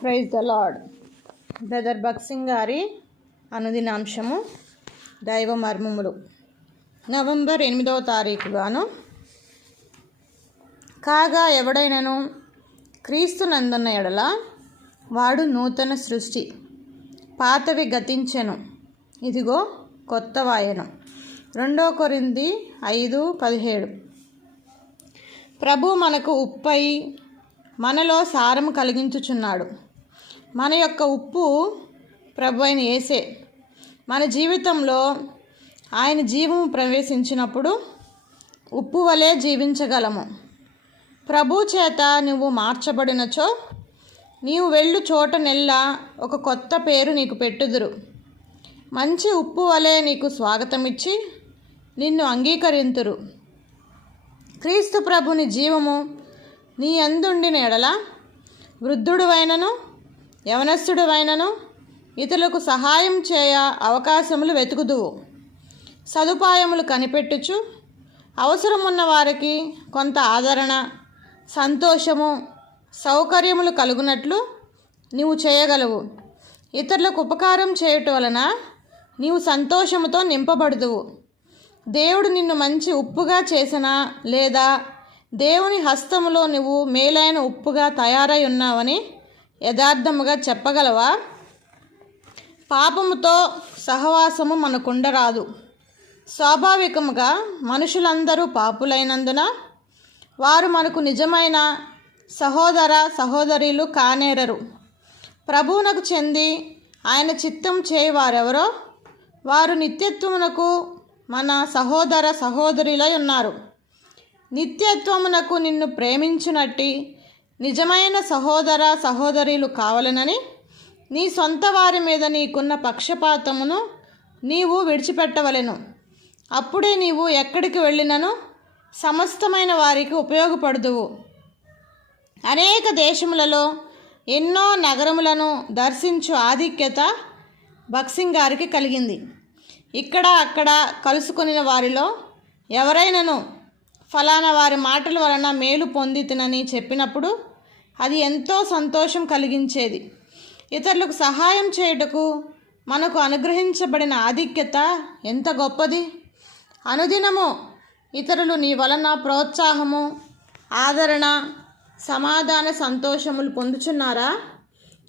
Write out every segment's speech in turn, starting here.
Praise the lord brother భక్సింగ్ గారి అనుదినాంశము దైవ మర్మములు. నవంబర్ ఎనిమిదవ తారీఖుగాను కాగా ఎవడైనను క్రీస్తునందన్న ఎడల వాడు నూతన సృష్టి పాతవి గతించెను. ఇదిగో కొత్త వాయనం. రెండో కొరింది ఐదు పదిహేడు. ప్రభు మనకు ఉప్పై మనలో సారం కలిగించుచున్నాడు. మన యొక్క ఉప్పు ప్రభు అయిన ఏసే మన జీవితంలో ఆయన జీవము ప్రవేశించినప్పుడు ఉప్పు వలె జీవించగలము. ప్రభు చేత నువ్వు మార్చబడినచో నీవు వెళ్ళు చోట నెల్ల ఒక కొత్త పేరు నీకు పెట్టుదురు. మంచి ఉప్పు వలె నీకు స్వాగతమిచ్చి నిన్ను అంగీకరింతురు. క్రీస్తు ప్రభుని జీవము నీ అందుండిన ఎడల వృద్ధుడువైనను యవనస్తుడువైనను ఇతరులకు సహాయం చేయ అవకాశములు వెతుకుదువు. సదుపాయములు కనిపెట్టుచు అవసరమున్న వారికి కొంత ఆదరణ సంతోషము సౌకర్యములు కలుగునట్లు నీవు చేయగలవు. ఇతరులకు ఉపకారం చేయటం వలన నీవు సంతోషముతో నింపబడుదువు. దేవుడు నిన్ను మంచి ఉప్పుగా చేసిన లేదా దేవుని హస్తములో నువ్వు మేలైన ఉప్పుగా తయారై ఉన్నావని యథార్థముగా చెప్పగలవా? పాపముతో సహవాసము మనకుండరాదు. స్వాభావికముగా మనుషులందరూ పాపులైనందున వారు మనకు నిజమైన సహోదర సహోదరులు కానేరరు. ప్రభువునకు చెంది ఆయన చిత్తం చేయవారెవరో వారు నిత్యత్వమునకు మన సహోదర సహోదరులై ఉన్నారు. నిత్యత్వమునకు నిన్ను ప్రేమించునట్టి నిజమైన సహోదర సహోదరులు కావాలనని నీ సొంత వారి మీద నీకున్న పక్షపాతమును నీవు విడిచిపెట్టవలెను. అప్పుడే నీవు ఎక్కడికి వెళ్ళినను? సమస్తమైన వారికి ఉపయోగపడుదువు. అనేక దేశములలో ఎన్నో నగరములను దర్శించు ఆధిక్యత బక్సింగ్ గారికి కలిగింది. ఇక్కడ అక్కడ కలుసుకుని వారిలో ఎవరైనాను ఫలానా వారి మాటల వలన మేలు పొందితినని చెప్పినప్పుడు అది ఎంతో సంతోషం కలిగించేది. ఇతరులకు సహాయం చేయుటకు మనకు అనుగ్రహించబడిన ఆధిక్యత ఎంత గొప్పది? అనుదినము ఇతరులు నీ వలన ప్రోత్సాహము ఆదరణ సమాధాన సంతోషములు పొందుచున్నారా?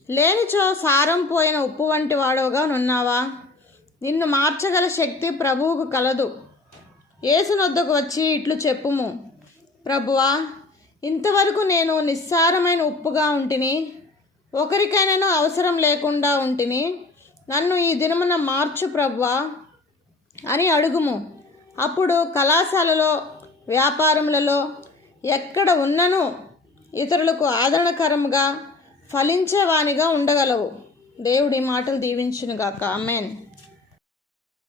లేనిచో సారం పోయిన ఉప్పు వంటి వాడవుగా నున్నావా నిన్ను మార్చగల శక్తి ప్రభువుకు కలదు. ఏసునొద్దకు వచ్చి ఇట్లు చెప్పుము. ప్రభువా ఇంతవరకు నేను నిస్సారమైన ఉప్పుగా ఉంటిని ఒకరికైనా అవసరం లేకుండా ఉంటిని నన్ను ఈ దినమున మార్చు ప్రభువా అని అడుగుము. అప్పుడు కళాశాలలో వ్యాపారములలో ఎక్కడ ఉన్నను ఇతరులకు ఆదరణకరంగా ఫలించేవానిగా ఉండగలవు. దేవుడి మాటలు దీవించునుగాక. అమెన్